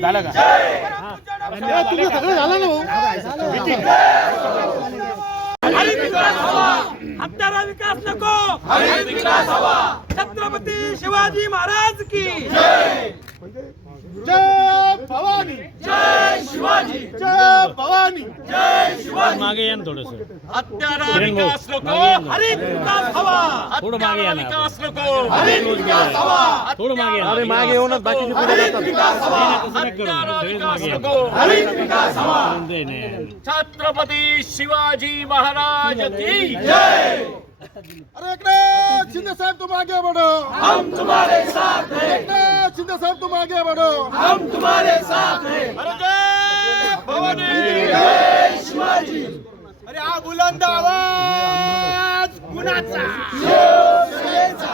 झालं का? तुझं सगळं झालं ना हरित विकास हवा, हत्यारा विकास नको, हरित विकास हवा, छत्रपती शिवाजी महाराज की जय, जय भवानी, जय शिवाजी, जय भवानी, जय शिवाजी. मागे या ना थोडंसं. हत्यारा विकास नको, हरित विकास हवा, थोडं मागे या हत्यारा ना. विकास नको, हरित विकास हवा, थोडं मागे या. अरे मागे येऊनच बाकीचे पुढे हरित जातात. विकास हवा, तसं नका करू. हत्यारा सगळेच विकास मागे या. नको, हरित विकास हवा, नाही, नाही. छत्रपती शिवाजी महाराज की जय. अरे एकनाथ शिंदे साहब तुम आगे बढ़ो, हम तुम्हारे साथ हैं, एकनाथ शिंदे साहब तुम आगे बढ़ो. हम तुम्हारे साथ हैं. अरे जय भवानी, जय शिवाजी. अरे हा बुलंद आवाज कुणाचा? शिवसेनेचा.